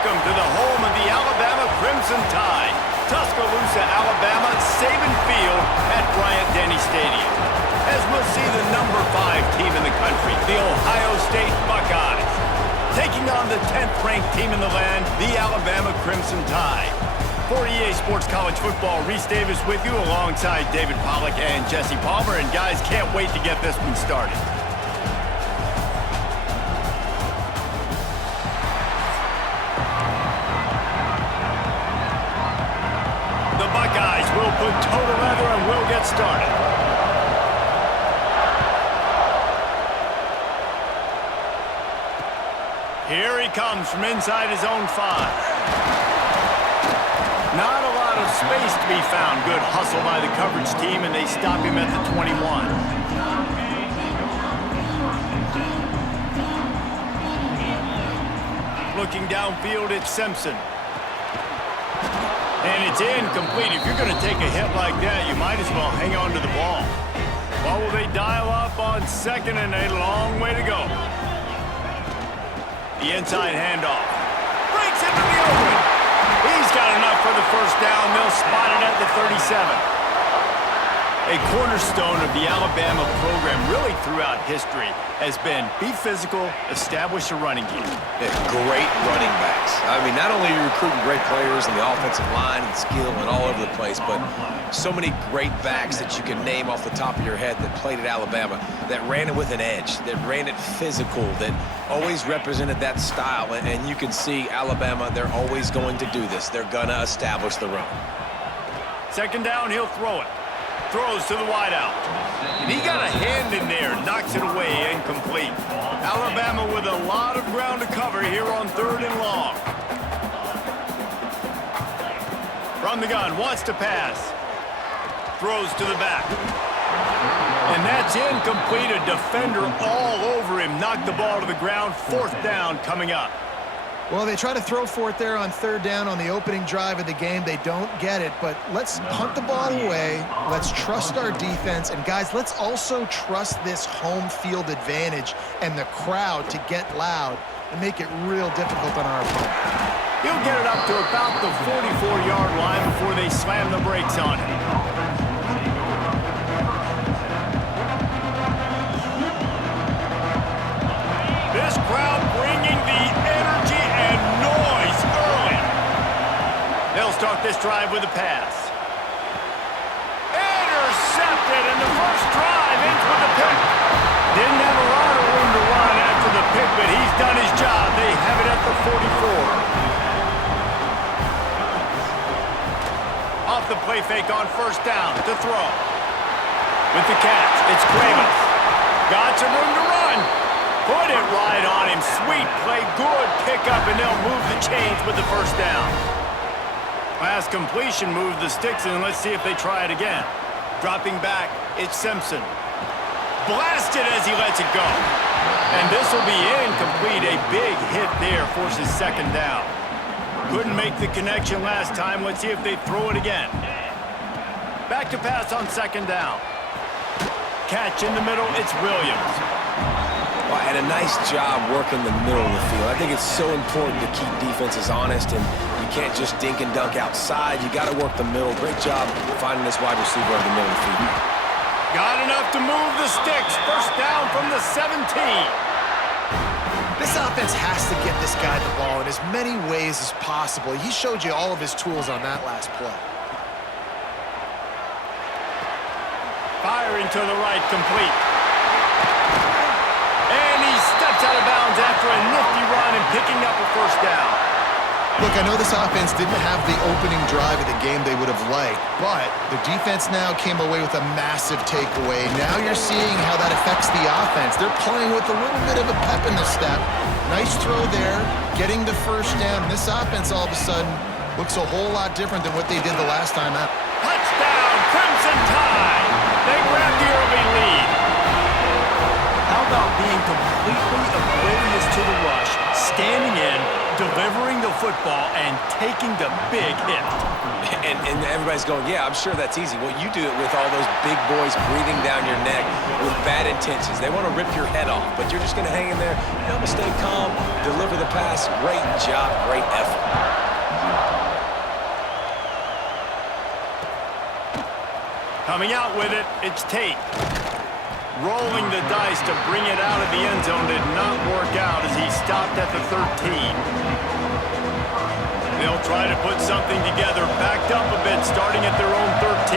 Welcome to the home of the Alabama Crimson Tide. Tuscaloosa, Alabama, Saban Field at Bryant-Denny Stadium. As we'll see the number 5 team in the country, the Ohio State Buckeyes, taking on the 10th-ranked team in the land, the Alabama Crimson Tide. For EA Sports College Football, Reese Davis with you alongside David Pollack and Jesse Palmer. And guys, can't wait to get this one started. The Buckeyes will put toe to leather and will get started. Here he comes from inside his own 5. Not a lot of space to be found. Good hustle by the coverage team, and they stop him at the 21. Looking downfield, it's Simpson. And it's incomplete. If you're going to take a hit like that, you might as well hang on to the ball. Well, will they dial up on second, and a long way to go. The inside handoff. Breaks into the open. He's got enough for the first down. They'll spot it at the 37. A cornerstone of the Alabama program really throughout history has been be physical, establish a running game. Yeah, great running backs. I mean, not only are you recruiting great players in the offensive line and skill and all over the place, but so many great backs that you can name off the top of your head that played at Alabama, that ran it with an edge, that ran it physical, that always represented that style. And you can see Alabama, they're always going to do this. They're going to establish the run. Second down, he'll throw it. Throws to the wideout. And he got a hand in there, knocks it away, incomplete. Alabama with a lot of ground to cover here on 3rd and long. From the gun, wants to pass. Throws to the back. And that's incomplete. A defender all over him. Knocked the ball to the ground. 4th down coming up. Well, they try to throw for it there on 3rd down on the opening drive of the game. They don't get it, but let's punt the ball away. Let's trust our defense. And, guys, let's also trust this home field advantage and the crowd to get loud and make it real difficult on our opponent. He'll get it up to about the 44-yard line before they slam the brakes on him. This crowd bringing the energy and noise early. They'll start this drive with a pass. Intercepted, and the first drive ends with a pick. Didn't have a lot of room to run after the pick, but he's done his job. They have it at the 44. Off the play fake on 1st down to throw. With the catch, it's Cuevas. Got some room to run. Put it right on him. Sweet play, good pickup, and they'll move the chains with the 1st down. Pass completion moves the sticks, and let's see if they try it again. Dropping back, it's Simpson. Blasted as he lets it go. And this will be incomplete. A big hit there forces 2nd down. Couldn't make the connection last time. Let's see if they throw it again. Back to pass on 2nd down. Catch in the middle, it's Williams. Well, and a nice job working the middle of the field. I think it's so important to keep defenses honest, and you can't just dink and dunk outside. You got to work the middle. Great job finding this wide receiver in the middle of the field. Got enough to move the sticks. 1st down from the 17. This offense has to get this guy the ball in as many ways as possible. He showed you all of his tools on that last play. Firing to the right, complete. And he steps out of bounds after a nifty run and picking up a 1st down. Look, I know this offense didn't have the opening drive of the game they would have liked, but the defense now came away with a massive takeaway. Now you're seeing how that affects the offense. They're playing with a little bit of a pep in the step. Nice throw there, getting the 1st down. This offense all of a sudden looks a whole lot different than what they did the last time out. Touchdown, Crimson Tide! They grab the early lead. How about being completely oblivious to the rush, standing in, delivering the football and taking the big hit. And everybody's going, yeah, I'm sure that's easy. Well, you do it with all those big boys breathing down your neck with bad intentions. They want to rip your head off, but you're just going to hang in there. You're going to stay calm, deliver the pass. Great job, great effort. Coming out with it, it's Tate. Rolling the dice to bring it out of the end zone did not work out as he stopped at the 13. They'll try to put something together, backed up a bit, starting at their own 13.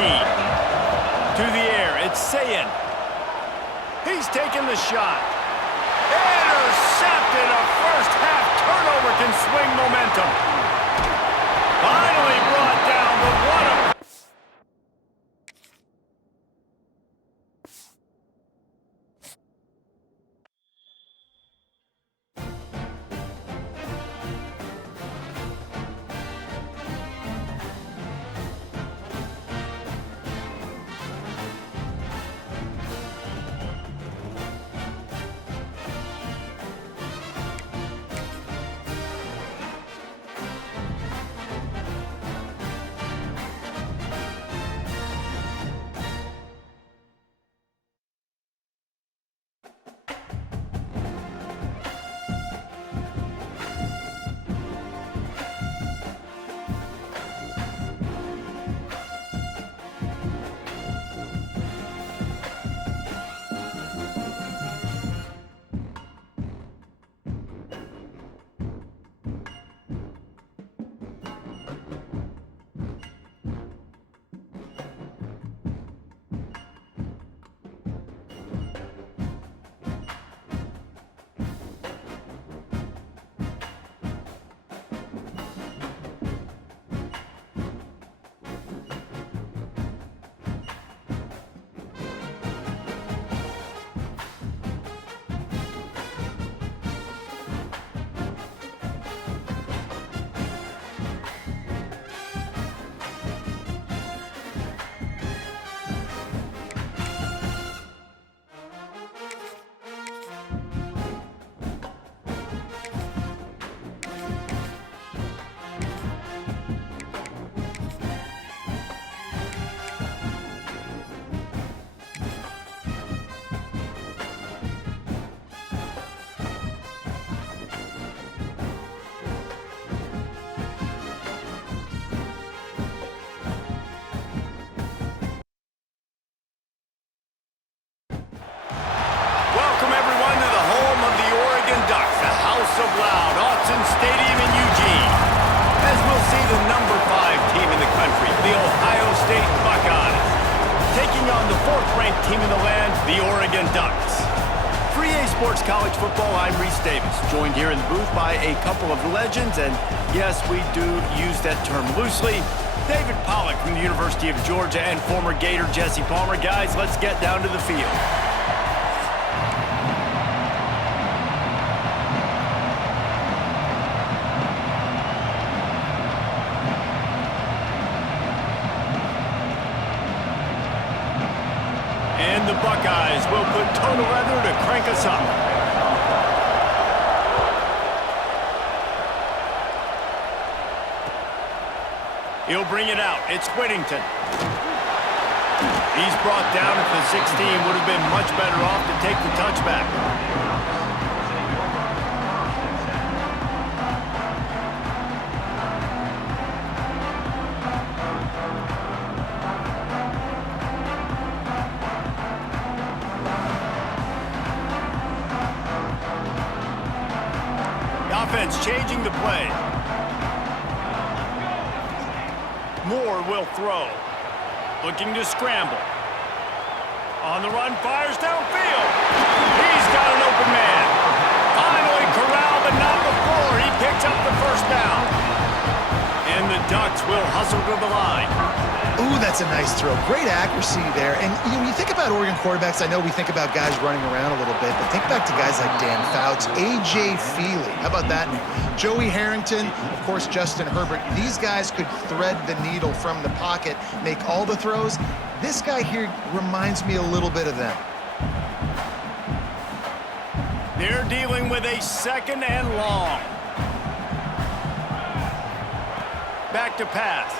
To the air, it's Sayin. He's taking the shot. Intercepted! A first-half turnover can swing momentum. Finally brought down, but what a... of loud, Autzen Stadium in Eugene, as we'll see the number 5 team in the country, the Ohio State Buckeyes, taking on the 4th-ranked team in the land, the Oregon Ducks. For EA Sports College Football, I'm Reese Davis, joined here in the booth by a couple of legends, and yes, we do use that term loosely. David Pollack from the University of Georgia and former Gator Jesse Palmer. Guys, let's get down to the field. And the Buckeyes will put total leather to crank us up. He'll bring it out. It's Whittington. He's brought down at the 16. Would have been much better off to take the touchback. The offense changing the play. Moore will throw. Looking to scramble. On the run, fires downfield. He's got an open man. Finally corralled, but not before. He picks up the first down. And the Ducks will hustle to the line. Ooh, that's a nice throw. Great accuracy there. And when you think about Oregon quarterbacks, I know we think about guys running around a little bit, but think back to guys like Dan Fouts, A.J. Feely. How about that? Joey Harrington, of course, Justin Herbert. These guys could thread the needle from the pocket, make all the throws. This guy here reminds me a little bit of them. They're dealing with a 2nd and long. Back to pass.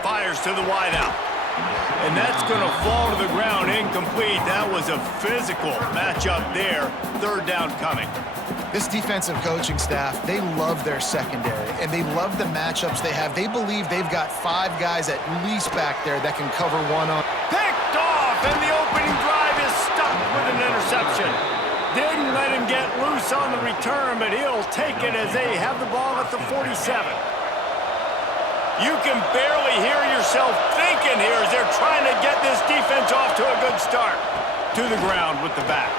Fires to the wideout. And that's going to fall to the ground incomplete. That was a physical matchup there. Third down coming. This defensive coaching staff, they love their secondary, and they love the matchups they have. They believe they've got 5 guys at least back there that can cover one-on. Picked off, and the opening drive is stopped with an interception. Didn't let him get loose on the return, but he'll take it as they have the ball at the 47. You can barely hear yourself thinking here as they're trying to get this defense off to a good start. To the ground with the back.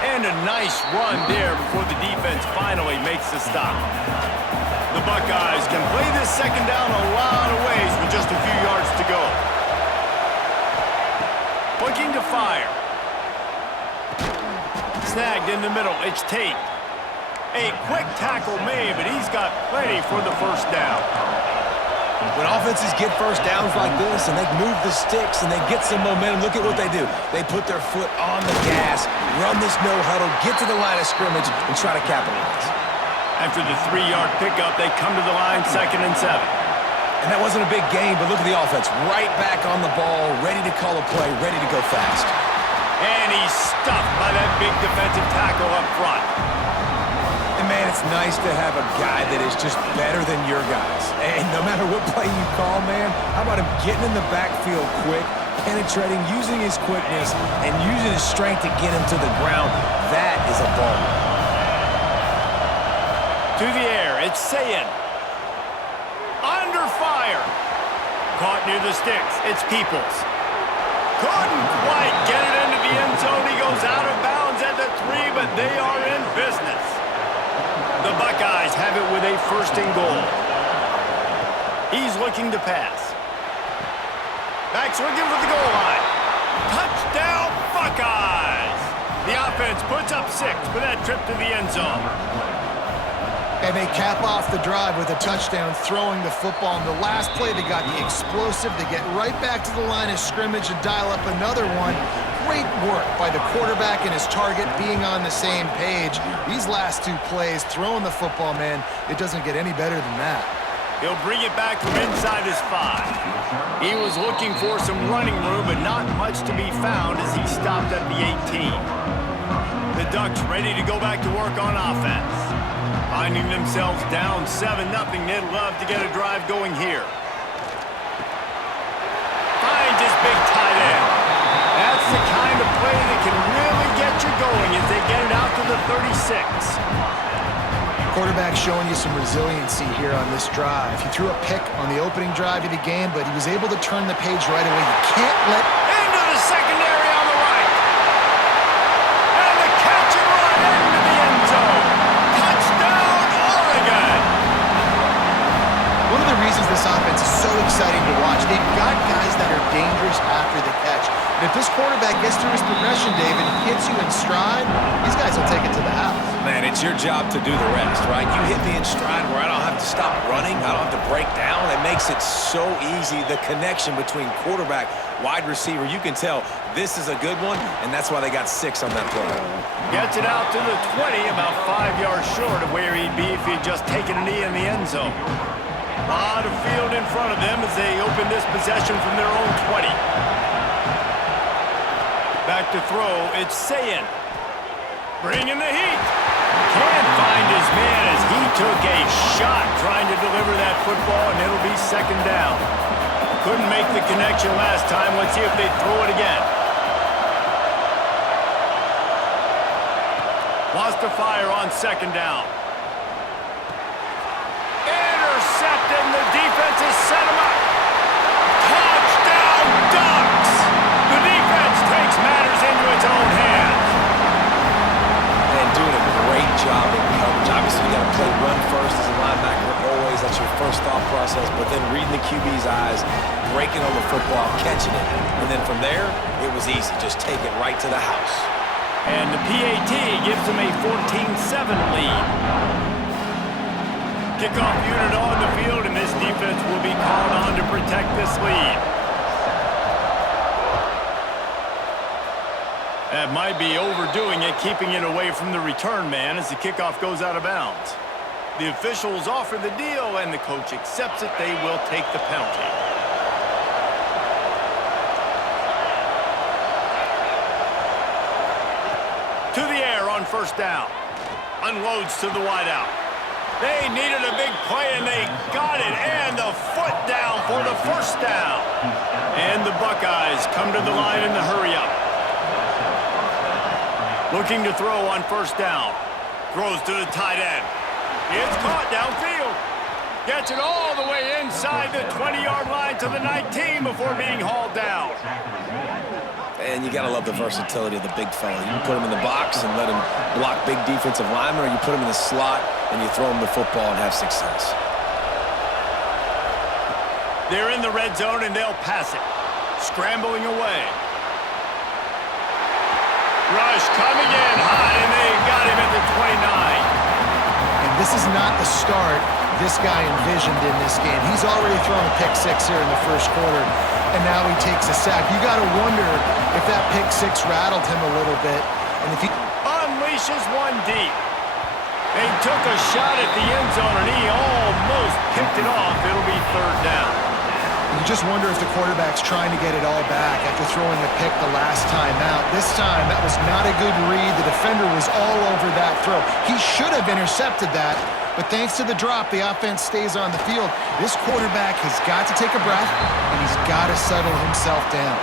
And a nice run there before the defense finally makes the stop. The Buckeyes can play this second down a lot of ways with just a few yards to go. Looking to fire. Snagged in the middle. It's Tate. A quick tackle made, but he's got plenty for the first down. When offenses get first downs like this and they move the sticks and they get some momentum, look at what they do. They put their foot on the gas, run this no huddle, get to the line of scrimmage, and try to capitalize. After the 3-yard pickup, they come to the line, 2nd and 7. And that wasn't a big gain, but look at the offense. Right back on the ball, ready to call a play, ready to go fast. And he's stuffed by that big defensive tackle up front. And, man, it's nice to have a guy that is just better than your guys. And no matter what play you call, man, how about him getting in the backfield quick, penetrating, using his quickness, and using his strength to get him to the ground? That is a ball. To the air, it's Sayin. Under fire. Caught near the sticks. It's Peoples. Couldn't quite get it into the end zone. He goes out of bounds at the 3, but they are in business. The Buckeyes have it with a 1st and goal. He's looking to pass. Back's looking for the goal line. Touchdown, Buckeyes! The offense puts up 6 for that trip to the end zone. And they cap off the drive with a touchdown, throwing the football. In the last play, they got the explosive. They get right back to the line of scrimmage and dial up another one. Great work by the quarterback and his target being on the same page. These last 2 plays, throwing the football, man, it doesn't get any better than that. He'll bring it back from inside his 5. He was looking for some running room, but not much to be found as he stopped at the 18. The Ducks ready to go back to work on offense. Finding themselves down 7-0, they'd love to get a drive going here. Finds his big tight end. That's the kind of play that can really get you going as they get it out to the 36. Quarterback showing you some resiliency here on this drive. He threw a pick on the opening drive of the game, but he was able to turn the page right away. You can't let... Into the secondary on the right. And the catch and run into the end zone. Touchdown, Oregon. One of the reasons this offense is so exciting to watch, they've got guys that are dangerous after the catch. And if this quarterback gets through his progression, David, hits you in stride, these guys will take it to the house. Man, it's your job to do the rest, right? You hit me in stride where I don't have to stop running. I don't have to break down. It makes it so easy, the connection between quarterback, wide receiver. You can tell this is a good one, and that's why they got 6 on that play. Gets it out to the 20, about 5 yards short of where he'd be if he'd just taken a knee in the end zone. A lot of field in front of them as they open this possession from their own 20. Back to throw, it's Sayin. Bringing the heat. Can't find his man as he took a shot trying to deliver that football, and it'll be 2nd down. Couldn't make the connection last time. Let's see if they throw it again. Wants to fire on 2nd down. Intercepted, and the defense has set him up. Touchdown, Ducks! The defense takes matters into its own hands. And doing a great job in coverage. Obviously, you got to play run first as a linebacker always. That's your first thought process. But then reading the QB's eyes, breaking on the football, catching it. And then from there, it was easy. Just take it right to the house. And the PAT gives them a 14-7 lead. Kickoff unit on the field, and this defense will be called on to protect this lead. That might be overdoing it, keeping it away from the return man as the kickoff goes out of bounds. The officials offer the deal, and the coach accepts it. They will take the penalty. To the air on first down. Unloads to the wideout. They needed a big play, and they got it. And the foot down for the first down. And the Buckeyes come to the line in the hurry-up. Looking to throw on first down. Throws to the tight end. It's caught downfield. Gets it all the way inside the 20-yard line to the 19 before being hauled down. And you got to love the versatility of the big fella. You can put him in the box and let him block big defensive linemen, or you put him in the slot and you throw him the football and have success. They're in the red zone, and they'll pass it. Scrambling away. Rush coming in high, and they got him at the 29. And this is not the start this guy envisioned in this game. He's already thrown a pick six here in the first quarter, and now he takes a sack. You got to wonder if that pick six rattled him a little bit. And if he unleashes one deep. They took a shot at the end zone, and he almost picked it off. It'll be third down. You just wonder if the quarterback's trying to get it all back after throwing a pick the last time out. This time, that was not a good read. The defender was all over that throw. He should have intercepted that, but thanks to the drop, the offense stays on the field. This quarterback has got to take a breath, and he's got to settle himself down.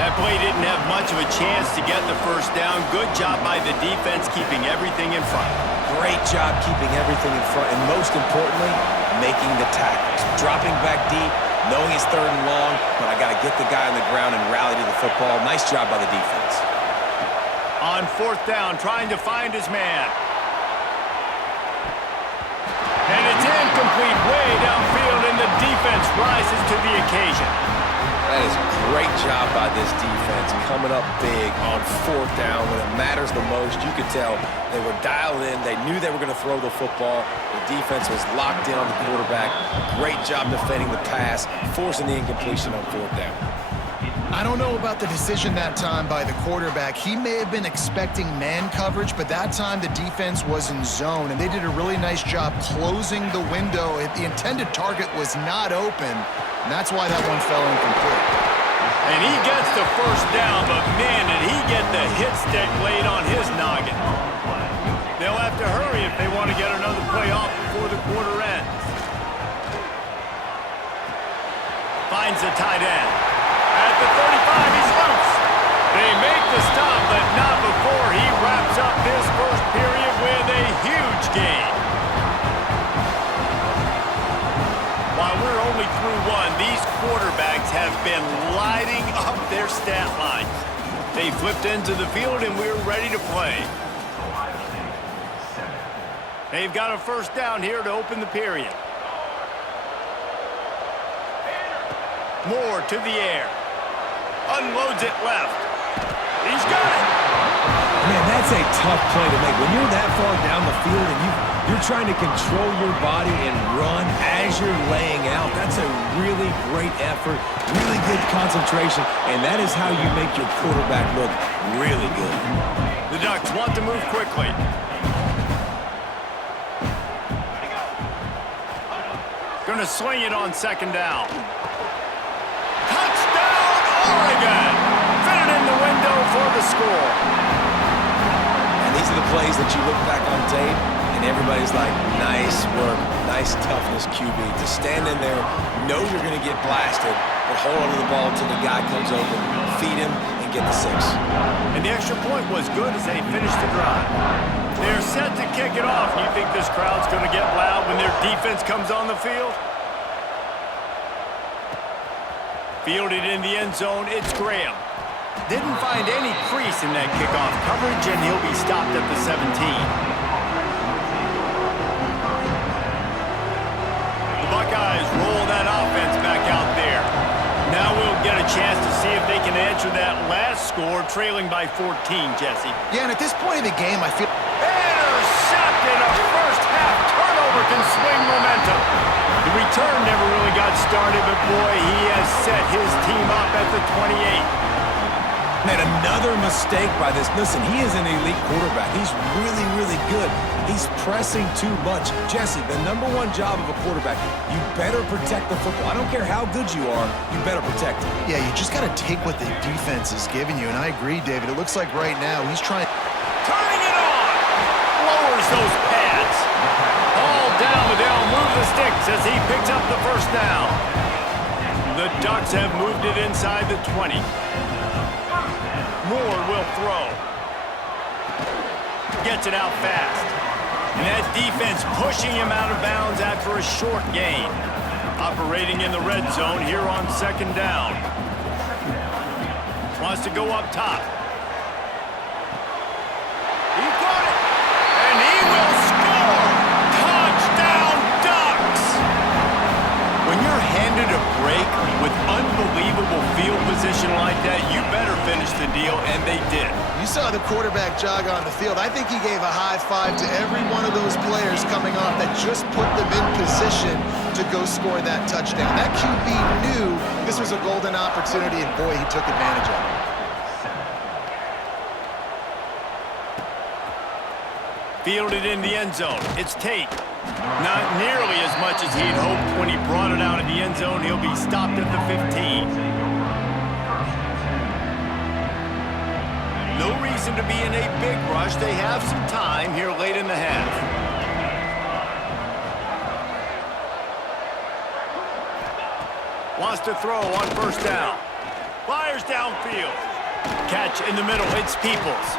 That play didn't have much of a chance to get the first down. Good job by the defense keeping everything in front. Great job keeping everything in front, and most importantly, making the tackles. Dropping back deep, knowing it's third and long, but I got to get the guy on the ground and rally to the football. Nice job by the defense. On fourth down, trying to find his man. And it's incomplete way downfield, and the defense rises to the occasion. That is a great job by this defense, coming up big on fourth down when it matters the most. You could tell they were dialed in. They knew they were going to throw the football. The defense was locked in on the quarterback. Great job defending the pass, forcing the incompletion on fourth down. I don't know about the decision that time by the quarterback. He may have been expecting man coverage, but that time the defense was in zone, and they did a really nice job closing the window. The intended target was not open, and that's why that one fell incomplete. And he gets the first down, but man, did he get the hit stick laid on his noggin. They'll have to hurry if they want to get another play off before the quarter ends. Finds the tight end. At the 35, he's loose. They make the stop, but not before he wraps up this first period with a huge gain. While we're only through one, these quarterbacks have been lighting up their stat lines. They flipped into the field, and we're ready to play. They've got a first down here to open the period. Moore to the air. Unloads it left. He's got it. Man, that's a tough play to make. When you're that far down the field and you're trying to control your body and run as you're laying out, that's a really great effort, really good concentration, and that is how you make your quarterback look really good. The Ducks want to move quickly. Going to swing it on second down. Touchdown, Oregon! Fit it in the window for the score. And these are the plays that you look back on tape, and everybody's like, nice work, nice toughness, QB. To stand in there, know you're going to get blasted, but hold on to the ball until the guy comes over, feed him, and get the 6. And the extra point was good as they finished the drive. They're set to kick it off. You think this crowd's going to get loud when their defense comes on the field? Fielded in the end zone, it's Graham. Didn't find any crease in that kickoff coverage, and he'll be stopped at the 17. The Buckeyes roll that offense back out there. Now we'll get a chance to see if they can answer that last score, trailing by 14, Jesse. Yeah, and at this point of the game, I feel... Intercepted! A first-half turnover can swing momentum. The return never really got started, but boy, he has set his team up at the 28. Man, another mistake by this. Listen, he is an elite quarterback. He's really, really good. He's pressing too much. Jesse, the number one job of a quarterback, you better protect the football. I don't care how good you are, you better protect it. Yeah, you just got to take what the defense is giving you, and I agree, David. It looks like right now he's trying... Turning it on! Lowers those pads. Ball down, but they'll move the sticks as he picks up the first down. The Ducks have moved it inside the 20. Moore will throw. Gets it out fast. And that defense pushing him out of bounds after a short gain. Operating in the red zone here on second down. Wants to go up top. He got it. And he will score. Touchdown, Ducks. When you're handed a break with unbelievable field position like that, you better finish the deal, and they did. You saw the quarterback jog on the field. I think he gave a high five to every one of those players coming off that just put them in position to go score that touchdown. That QB knew this was a golden opportunity, and boy, he took advantage of it. Fielded in the end zone. It's Tate. Not nearly as much as he'd hoped when he brought it out of the end zone. He'll be stopped at the 15. No reason to be in a big rush. They have some time here late in the half. Wants to throw on first down. Fires downfield. Catch in the middle. It's Peoples.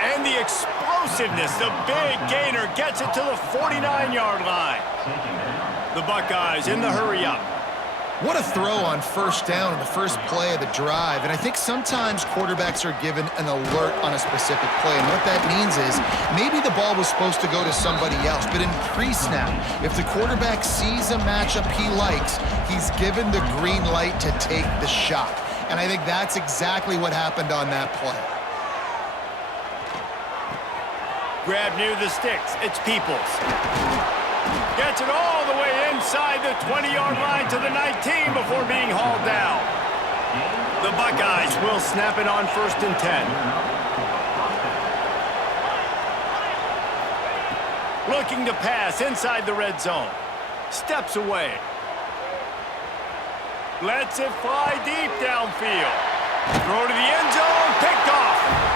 And the explosiveness, the big gainer gets it to the 49-yard line. The Buckeyes in the hurry-up. What a throw on first down in the first play of the drive. And I think sometimes quarterbacks are given an alert on a specific play. And what that means is maybe the ball was supposed to go to somebody else. But in pre-snap, if the quarterback sees a matchup he likes, he's given the green light to take the shot. And I think that's exactly what happened on that play. Grab near the sticks. It's Peoples. Gets it all the way inside the 20-yard line to the 19 before being hauled down. The Buckeyes will snap it on first and 10. Looking to pass inside the red zone. Steps away. Lets it fly deep downfield. Throw to the end zone. Picked off.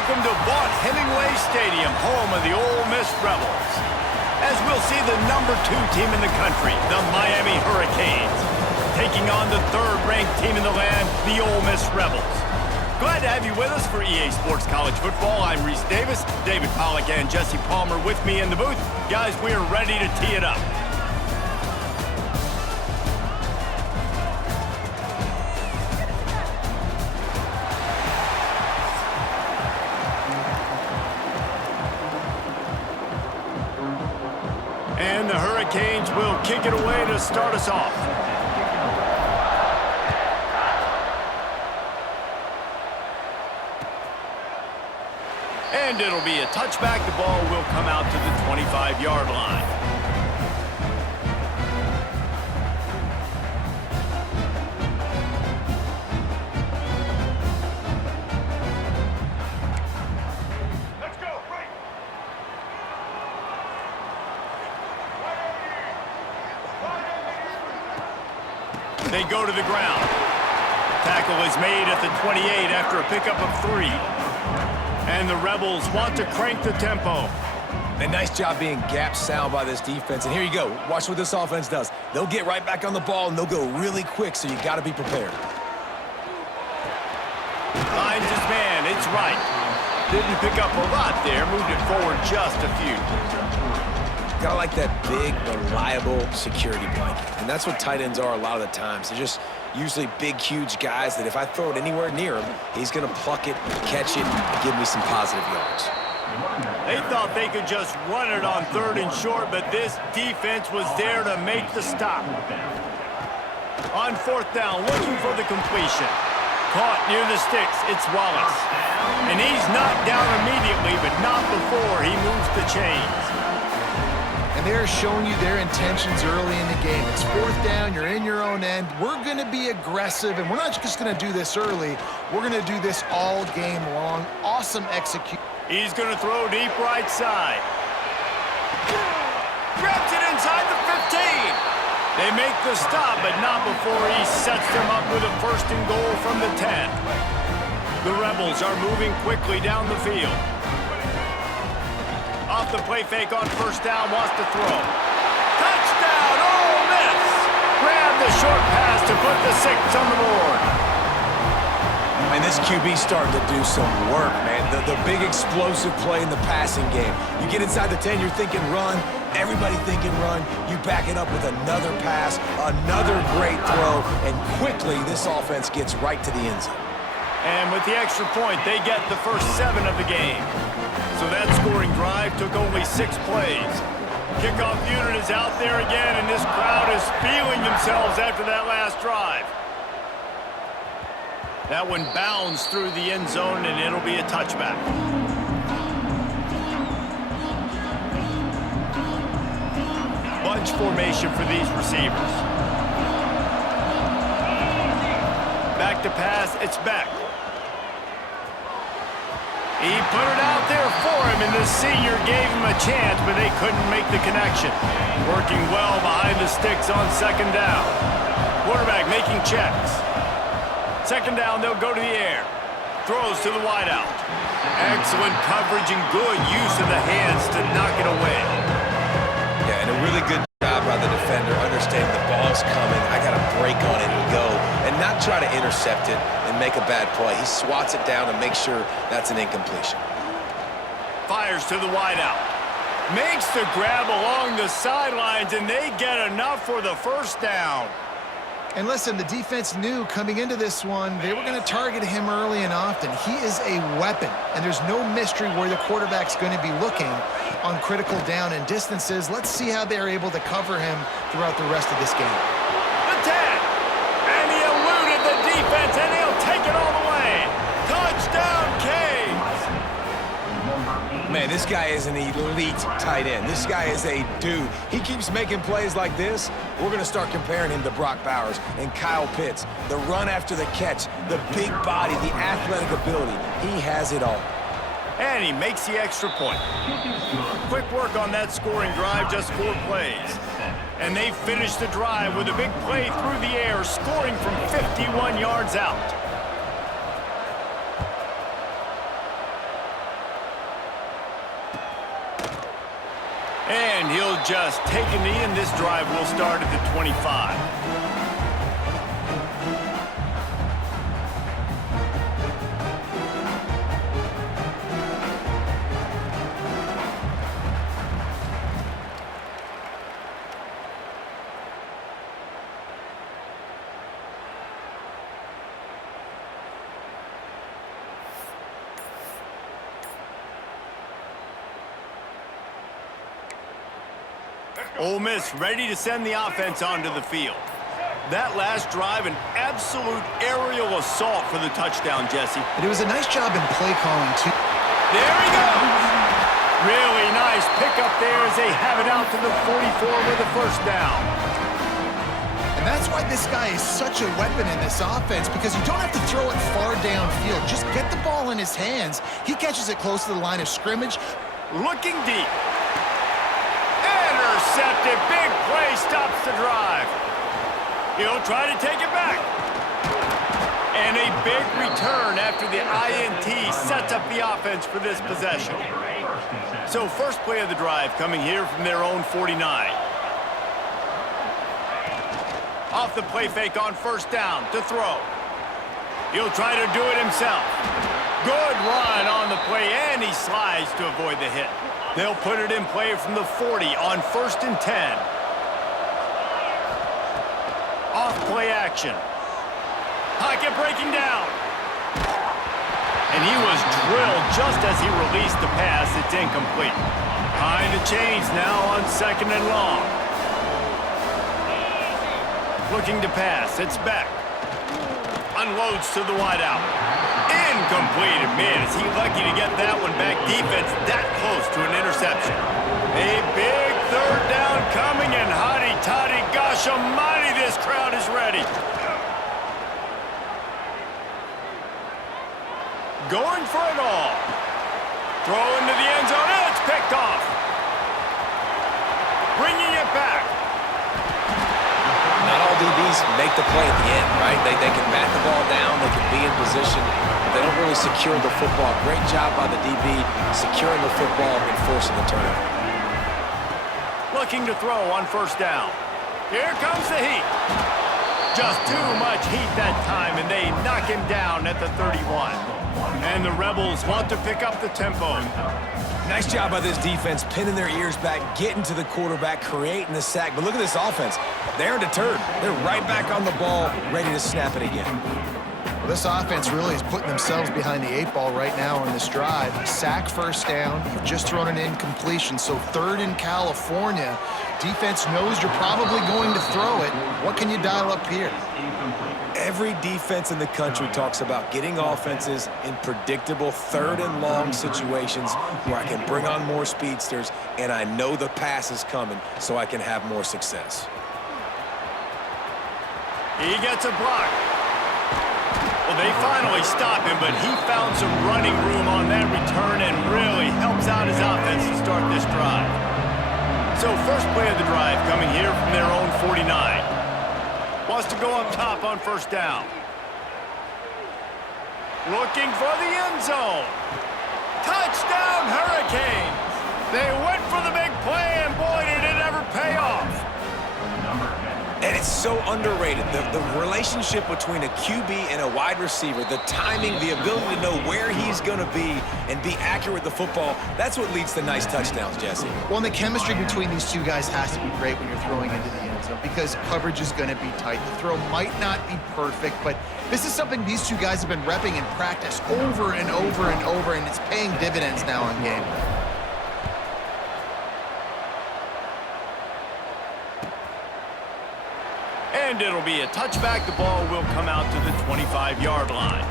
welcome to Vaught Hemingway Stadium, home of the Ole Miss Rebels. As we'll see the #2 team in the country, the Miami Hurricanes, taking on the 3rd-ranked team in the land, the Ole Miss Rebels. Glad to have you with us for EA Sports College Football. I'm Reese Davis, David Pollack and Jesse Palmer with me in the booth. Guys, we are ready to tee it up. And the Hurricanes will kick it away to start us off. And it'll be a touchback. The ball will come out to the 25-yard line. Let's go, right. They go to the ground. Tackle is made at the 28 after a pickup of 3. And the Rebels want to crank the tempo. A nice job being gap sound by this defense. And here you go. Watch what this offense does. They'll get right back on the ball, and they'll go really quick, so you got to be prepared. Finds his man. It's right. Didn't pick up a lot there. Moved it forward just a few. Gotta like that big, reliable security blanket. And that's what tight ends are a lot of the times. They're just usually big, huge guys that if I throw it anywhere near him, he's going to pluck it, catch it, and give me some positive yards. They thought they could just run it on 3rd and short, but this defense was there to make the stop. On 4th down, looking for the completion. Caught near the sticks, it's Wallace. And he's knocked down immediately, but not before he moves the chains. And they're showing you their intentions early in the game. It's 4th down, you're in your own end. We're going to be aggressive, and we're not just going to do this early. We're going to do this all game long. Awesome execution. He's going to throw deep right side. Grabs it inside the 15. They make the stop, but not before he sets them up with a 1st and goal from the 10. The Rebels are moving quickly down the field. Off the play fake on 1st down, wants to throw. Touchdown, Ole Miss! Grab the short pass to put the 6 on the board. And this QB's starting to do some work, man. The big explosive play in the passing game. You get inside the 10, you're thinking run. Everybody thinking run. You back it up with another pass, another great throw, and quickly this offense gets right to the end zone. And with the extra point, they get the first 7 of the game. So that scoring drive took only 6 plays. Kickoff unit is out there again, and this crowd is feeling themselves after that last drive. That one bounds through the end zone, and it'll be a touchback. Bunch formation for these receivers. Back to pass, it's Beck. He put it out there for him, and the senior gave him a chance, but they couldn't make the connection. Working well behind the sticks on 2nd down. Quarterback making checks. 2nd down, they'll go to the air. Throws to the wideout. Excellent coverage and good use of the hands to knock it away. Yeah, and a really good job by the defender, understanding the ball's coming. I got to break on it and go, and not try to intercept it and make a bad play. He swats it down and makes sure that's an incompletion. Fires to the wideout. Makes the grab along the sidelines, and they get enough for the 1st down. And listen, the defense knew coming into this one, they were going to target him early and often. He is a weapon, and there's no mystery where the quarterback's going to be looking on critical down and distances. Let's see how they're able to cover him throughout the rest of this game. The 10, and he eluded the defense, and he'll take it all the way. Touchdown, Canes! Man, this guy is an elite tight end. This guy is a dude. He keeps making plays like this. We're going to start comparing him to Brock Bowers and Kyle Pitts. The run after the catch, the big body, the athletic ability. He has it all. And he makes the extra point. Quick work on that scoring drive, just 4 plays. And they finish the drive with a big play through the air, scoring from 51 yards out. and he'll just take a knee, and this drive will start at the 25. Ole Miss ready to send the offense onto the field. That last drive, an absolute aerial assault for the touchdown, Jesse. And it was a nice job in play calling, too. There he goes! Really nice pickup there as they have it out to the 44 with a first down. And that's why this guy is such a weapon in this offense, because you don't have to throw it far downfield. Just get the ball in his hands. He catches it close to the line of scrimmage. Looking deep. Intercepted. Big play stops the drive. He'll try to take it back. And a big return after the INT sets up the offense for this possession. So first play of the drive coming here from their own 49. Off the play fake on first down to throw. He'll try to do it himself. Good run on the play, and he slides to avoid the hit. They'll put it in play from the 40 on 1st and 10. Off play action. Pocket breaking down. And he was drilled just as he released the pass. It's incomplete. Behind the chains now on 2nd and long. Looking to pass. It's back. Unloads to the wideout. Incomplete. Man, is he lucky to get that one back. Defense that close to an interception. A big third down coming, and hotty-toddy, gosh almighty, this crowd is ready. Going for it all. Throw into the end zone, and it's picked off. Bringing it back. Not all DBs make the play at the end, right? They can bat the ball down, they can be in position. They don't really secure the football. Great job by the DB securing the football and forcing the turnover. Looking to throw on first down. Here comes the heat. Just too much heat that time, and they knock him down at the 31. And the Rebels want to pick up the tempo. Nice job by this defense, pinning their ears back, getting to the quarterback, creating the sack. But look at this offense. They're deterred. They're right back on the ball, ready to snap it again. Well, this offense really is putting themselves behind the 8 ball right now on this drive. Sack first down. You've just thrown an incompletion, so 3rd in California. Defense knows you're probably going to throw it. What can you dial up here? Every defense in the country talks about getting offenses in predictable 3rd and long situations where I can bring on more speedsters and I know the pass is coming so I can have more success. He gets a block. Well, they finally stop him, but he found some running room on that return and really helps out his offense to start this drive. So first play of the drive coming here from their own 49. Wants to go up top on first down. Looking for the end zone. Touchdown, Hurricanes! They went for the big play, and boy, did it ever pay off. And it's so underrated. The relationship between a QB and a wide receiver, the timing, the ability to know where he's going to be and be accurate with the football, that's what leads to nice touchdowns, Jesse. Well, and the chemistry between these two guys has to be great when you're throwing into the end zone because coverage is going to be tight. The throw might not be perfect, but this is something these two guys have been repping in practice over and over and over, and it's paying dividends now in game. And it'll be a touchback. The ball will come out to the 25-yard line.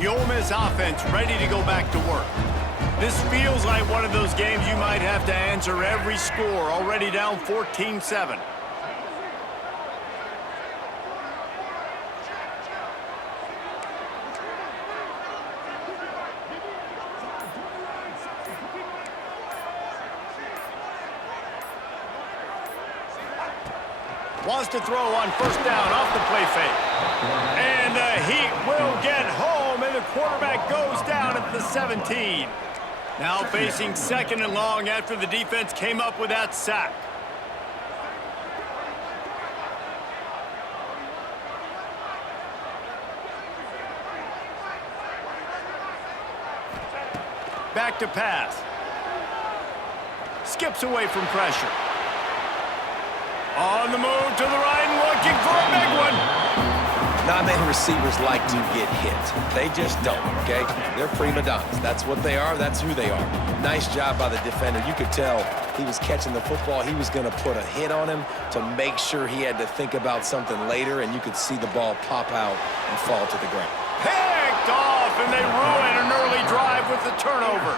The Ole Miss offense ready to go back to work. This feels like one of those games you might have to answer every score. Already down 14-7. Wants to throw on first down off the play fake. And the Heat will get home, and the quarterback goes down at the 17. Now facing 2nd and long after the defense came up with that sack. Back to pass. Skips away from pressure. On the move to the right and looking for a big one. Not many receivers like to get hit. They just don't, okay? They're prima donnas. That's what they are. That's who they are. Nice job by the defender. You could tell he was catching the football. He was going to put a hit on him to make sure he had to think about something later, and you could see the ball pop out and fall to the ground. Picked off, and they ruin an early drive with the turnover.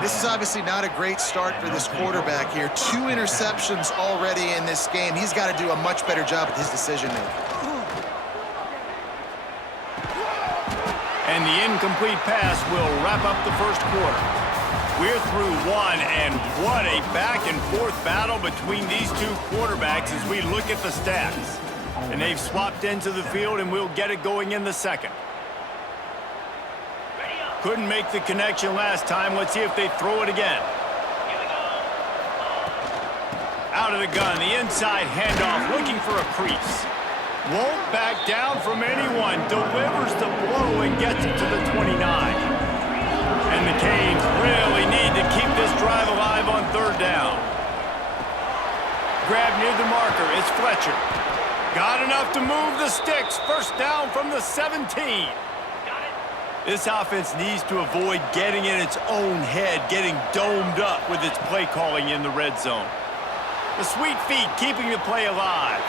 This is obviously not a great start for this quarterback here. 2 interceptions already in this game. He's got to do a much better job with his decision-making. And the incomplete pass will wrap up the first quarter. We're through one, and what a back-and-forth battle between these two quarterbacks as we look at the stats. And they've swapped into the field, and we'll get it going in the second. Couldn't make the connection last time. Let's see if they throw it again. Out of the gun, the inside handoff, looking for a crease. Won't back down from anyone. Delivers the blow and gets it to the 29. And the Canes really need to keep this drive alive on 3rd down. Grab near the marker. It's Fletcher. Got enough to move the sticks. 1st down from the 17. This offense needs to avoid getting in its own head, getting domed up with its play calling in the red zone. The sweet feet keeping the play alive.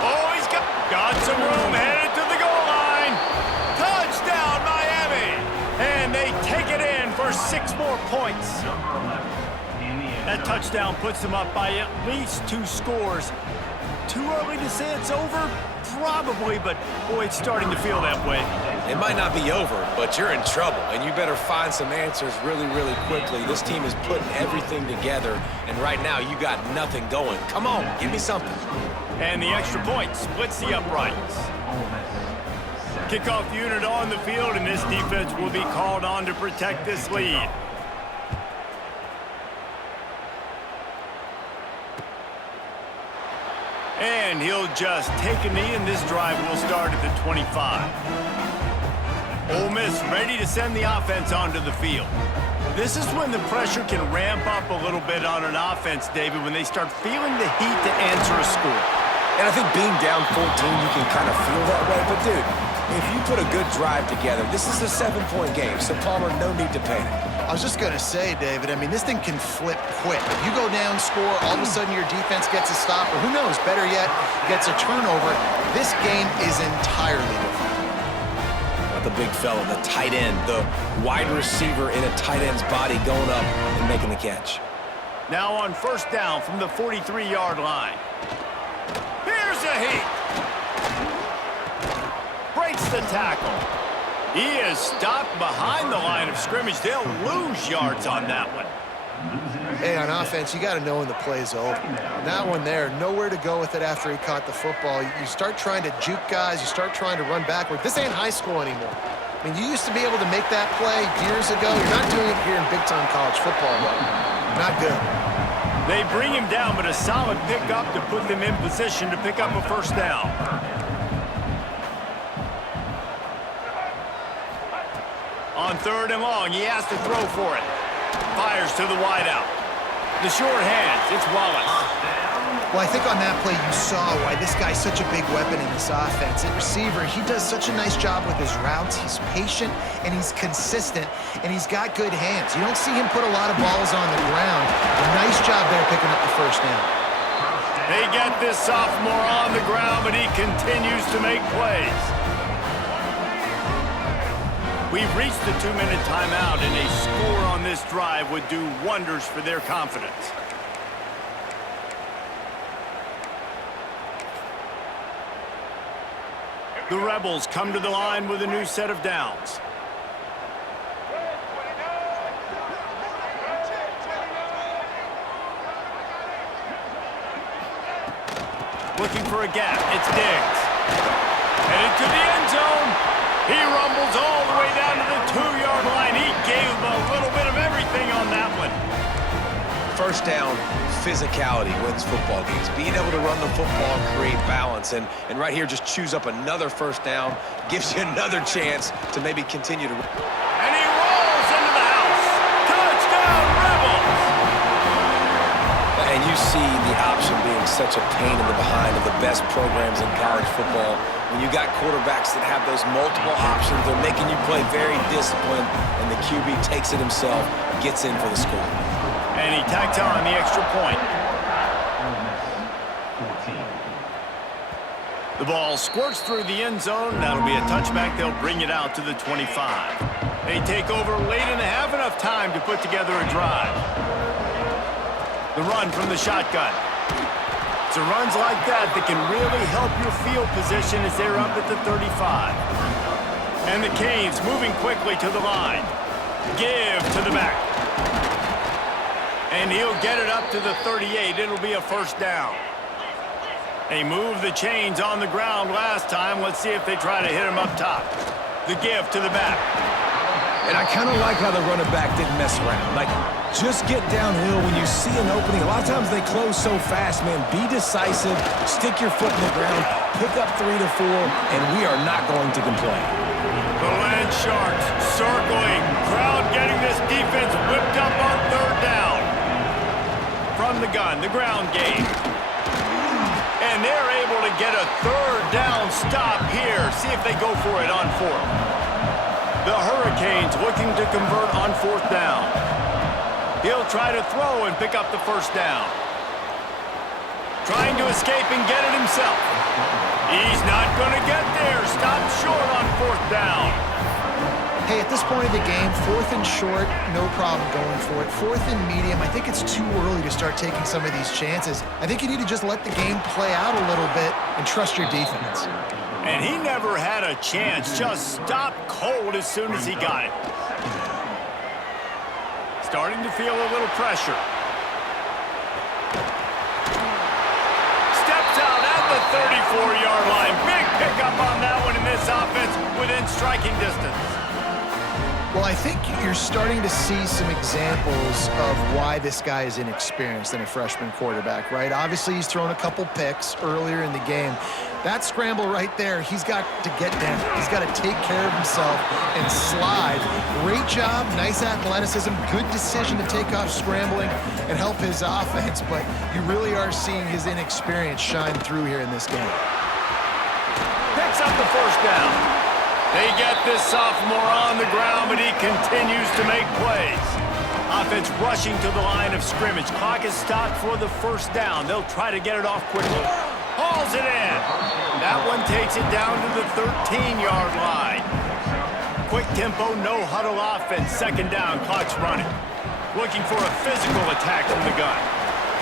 Oh, he's got some room, headed to the goal line. Touchdown, Miami! And they take it in for 6 more points. That touchdown puts them up by at least 2 scores. Too early to say it's over? Probably, but boy, it's starting to feel that way. It might not be over, but you're in trouble, and you better find some answers really, really quickly. This team is putting everything together, and right now you got nothing going. Come on, give me something. And the extra point splits the uprights. Kickoff unit on the field, and this defense will be called on to protect this lead. And he'll just take a knee, and this drive will start at the 25. Ole Miss ready to send the offense onto the field. This is when the pressure can ramp up a little bit on an offense, David, when they start feeling the heat to answer a score. And I think being down 14, you can kind of feel that way. But, dude, if you put a good drive together, this is a 7-point game, so Palmer, no need to panic. I was just going to say, David, I mean, this thing can flip quick. If you go down, score, all of a sudden your defense gets a stop, or who knows, better yet, gets a turnover. This game is entirely different. The big fella, the tight end, the wide receiver in a tight end's body going up and making the catch. Now on 1st down from the 43-yard line. Here's a heat. Breaks the tackle. He is stopped behind the line of scrimmage. They'll lose yards on that one. Hey, on offense, you got to know when the play's over. That one there, nowhere to go with it after he caught the football. You start trying to juke guys. You start trying to run backward. This ain't high school anymore. I mean, you used to be able to make that play years ago. You're not doing it here in big-time college football, though. Not good. They bring him down, but a solid pickup to put them in position to pick up a 1st down. On 3rd and long, he has to throw for it. Fires to the wideout. The short hands, it's Wallace. Well, I think on that play you saw why this guy's such a big weapon in this offense. At receiver, he does such a nice job with his routes. He's patient, and he's consistent, and he's got good hands. You don't see him put a lot of balls on the ground. A nice job there picking up the 1st down. They get this sophomore on the ground, but he continues to make plays. We've reached the 2-minute timeout, and a score on this drive would do wonders for their confidence. The Rebels come to the line with a new set of downs. Looking for a gap. It's Diggs. Headed to the end zone. He rumbles all the way down to the 2-yard line. He gave him a little bit of everything first down physicality wins football games. Being able to run the football and create balance. And right here, just choose up another first down, gives you another chance to maybe continue to... And he rolls into the house. Touchdown, Rebels! And you see the option being such a pain in the behind of the best programs in college football. When you got quarterbacks that have those multiple options, they're making you play very disciplined, and the QB takes it himself, gets in for the score. And he tacks on the extra point. The ball squirts through the end zone. That'll be a touchback. They'll bring it out to the 25. They take over late and have enough time to put together a drive. The run from the shotgun. So runs like that can really help your field position as they're up at the 35. And the Canes moving quickly to the line. Give to the back. And he'll get it up to the 38. It'll be a first down. They moved the chains on the ground last time. Let's see if they try to hit him up top. The give to the back. And I kind of like how the running back didn't mess around. Like, just get downhill when you see an opening. A lot of times they close so fast, man. Be decisive, stick your foot in the ground, pick up 3 to 4, and we are not going to complain. The Land Sharks circling. Crowd getting this defense whipped up on third down. From the gun, the ground game. And they're able to get a third down stop here. See if they go for it on fourth. The Hurricanes looking to convert on fourth down. He'll try to throw and pick up the first down. Trying to escape and get it himself. He's not going to get there. Stop short on fourth down. Hey, at this point of the game, fourth and short, no problem going for it. Fourth and medium, I think it's too early to start taking some of these chances. I think you need to just let the game play out a little bit and trust your defense. And he never had a chance. Just stopped cold as soon as he got it. Starting to feel a little pressure. Steps out at the 34-yard line. Big pickup on that one in this offense within striking distance. Well, I think you're starting to see some examples of why this guy is inexperienced in a freshman quarterback, right? Obviously, he's thrown a couple picks earlier in the game. That scramble right there, he's got to get down. He's got to take care of himself and slide. Great job, nice athleticism, good decision to take off scrambling and help his offense, but you really are seeing his inexperience shine through here in this game. Picks up the first down. They get this sophomore on the ground, but he continues to make plays. Offense rushing to the line of scrimmage. Clock is stopped for the first down. They'll try to get it off quickly. Hauls it in. That one takes it down to the 13-yard line. Quick tempo, no huddle offense. Second down, clock's running. Looking for a physical attack from the gun.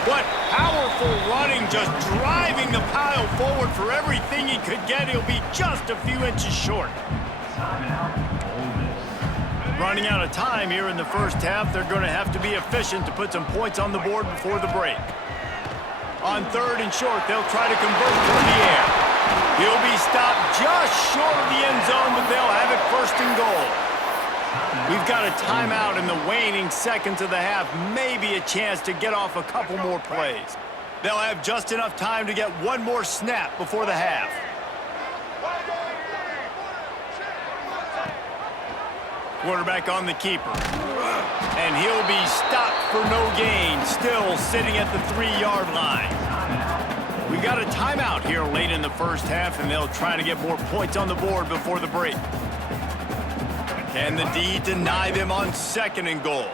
What powerful running, just driving the pile forward for everything he could get. He'll be just a few inches short. Running out of time here in the first half. They're going to have to be efficient to put some points on the board before the break. On third and short, they'll try to convert from the air. He'll be stopped just short of the end zone, but they'll have it first and goal. We've got a timeout in the waning seconds of the half. Maybe a chance to get off a couple more plays. They'll have just enough time to get one more snap before the half. Quarterback on the keeper. And he'll be stopped for no gain, still sitting at the 3-yard line. We got a timeout here late in the first half, and they'll try to get more points on the board before the break. Can the D deny them on second and goal?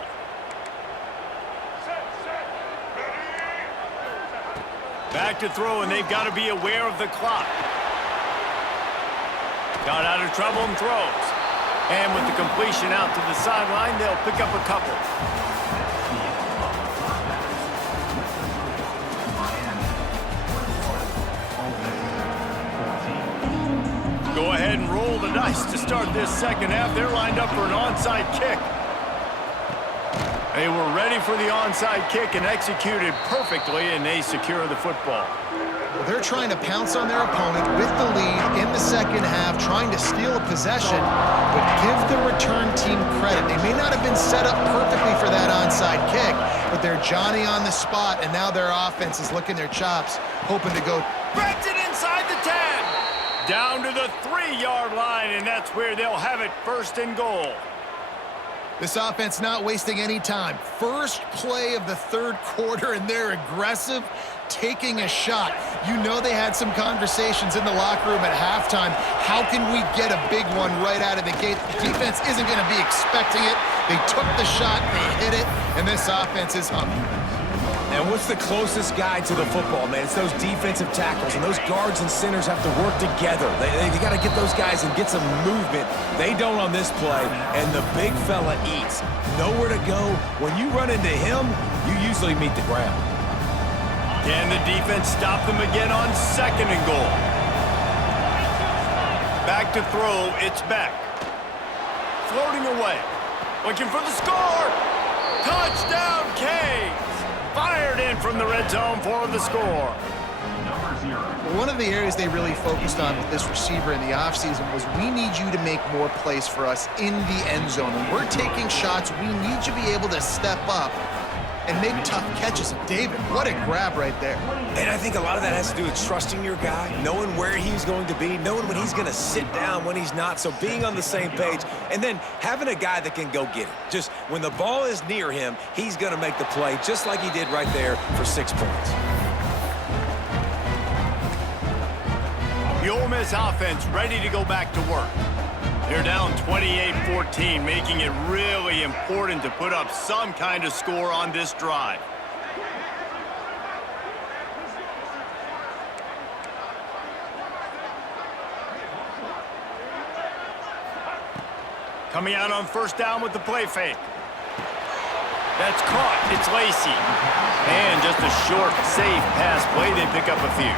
Back to throw, and they've got to be aware of the clock. Got out of trouble and throws. And with the completion out to the sideline, they'll pick up a couple. Go ahead and roll the dice to start this second half. They're lined up for an onside kick. They were ready for the onside kick and executed perfectly, and they secure the football. Well, they're trying to pounce on their opponent with the lead in the second half, trying to steal a possession, but give the return team credit. They may not have been set up perfectly for that onside kick, but they're Johnny on the spot, and now their offense is licking their chops, hoping to go. Breaks it inside the 10. Down to the 3-yard line, and that's where they'll have it, 1st and goal. This offense not wasting any time. First play of the third quarter, and they're aggressive, taking a shot. You know they had some conversations in the locker room at halftime. How can we get a big one right out of the gate? The defense isn't going to be expecting it. They took the shot, they hit it, and this offense is up. And what's the closest guy to the football, man? It's those defensive tackles, and those guards and centers have to work together. They got to get those guys and get some movement. They don't on this play, and the big fella eats. Nowhere to go. When you run into him, you usually meet the ground. Can the defense stop them again on 2nd and goal? Back to throw, it's Beck. Floating away. Looking for the score. Touchdown, Canes. Fired in from the red zone for the score. One of the areas they really focused on with this receiver in the offseason was we need you to make more plays for us in the end zone. When we're taking shots, we need you to be able to step up and make tough catches. David, what a grab right there. And I think a lot of that has to do with trusting your guy, knowing where he's going to be, knowing when he's going to sit down, when he's not, so being on the same page, and then having a guy that can go get it. Just when the ball is near him, he's going to make the play, just like he did right there for 6 points. The Ole Miss offense ready to go back to work. They're down 28-14, making it really important to put up some kind of score on this drive. Coming out on 1st down with the play fake. That's caught. It's Lacey. And just a short, safe pass play. They pick up a few.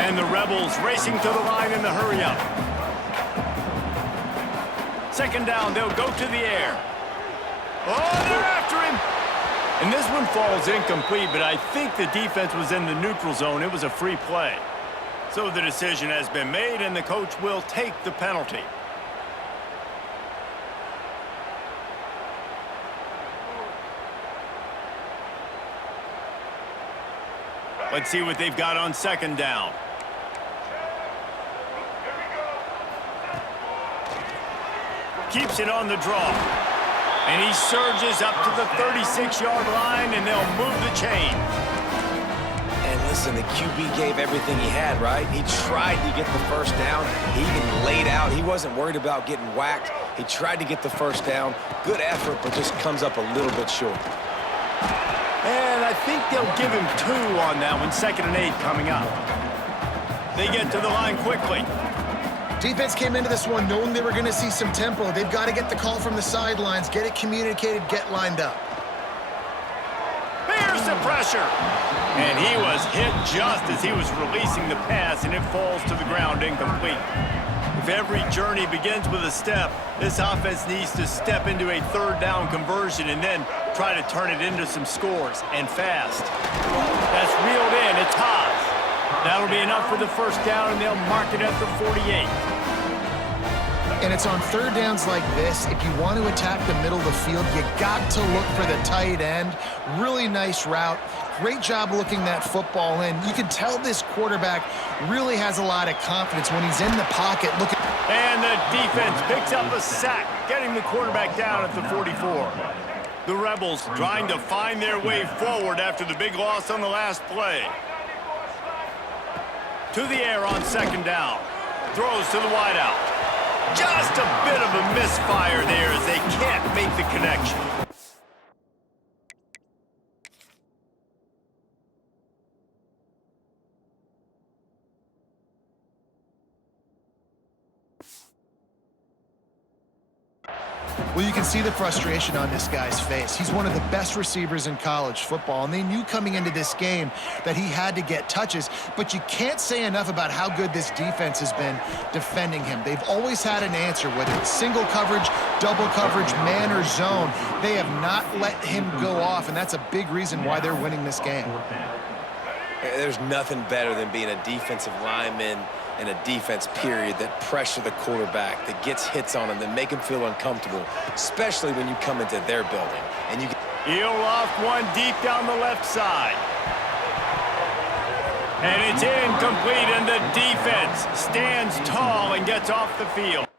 And the Rebels racing to the line in the hurry-up. 2nd down, they'll go to the air. Oh, they're after him. And this one falls incomplete, but I think the defense was in the neutral zone. It was a free play. So the decision has been made, and the coach will take the penalty. Let's see what they've got on 2nd down. Keeps it on the draw. And he surges up to the 36-yard line, and they'll move the chain. And listen, the QB gave everything he had, right? He tried to get the 1st down. He even laid out. He wasn't worried about getting whacked. He tried to get the 1st down. Good effort, but just comes up a little bit short. And I think they'll give him 2 on that one, 2nd and 8 coming up. They get to the line quickly. Defense came into this one knowing they were going to see some tempo. They've got to get the call from the sidelines, get it communicated, get lined up. Here's the pressure. And he was hit just as he was releasing the pass, and it falls to the ground incomplete. If every journey begins with a step, this offense needs to step into a 3rd down conversion and then try to turn it into some scores, and fast. That's reeled in. It's Haas. That'll be enough for the 1st down, and they'll mark it at the 48. And it's on 3rd downs like this. If you want to attack the middle of the field, you got to look for the tight end. Really nice route. Great job looking that football in. You can tell this quarterback really has a lot of confidence when he's in the pocket. And the defense picks up a sack, getting the quarterback down at the 44. The Rebels trying to find their way forward after the big loss on the last play. To the air on 2nd down. Throws to the wideout. Just a bit of a misfire there as they can't make the connection. Well, you can see the frustration on this guy's face. He's one of the best receivers in college football, and they knew coming into this game that he had to get touches, but you can't say enough about how good this defense has been defending him. They've always had an answer, whether it's single coverage, double coverage, man or zone. They have not let him go off, and that's a big reason why they're winning this game. There's nothing better than being a defensive lineman and a defense period that pressure the quarterback, that gets hits on him, that make him feel uncomfortable, especially when you come into their building. And you He'll loft one deep down the left side. And it's incomplete, and the defense stands tall and gets off the field.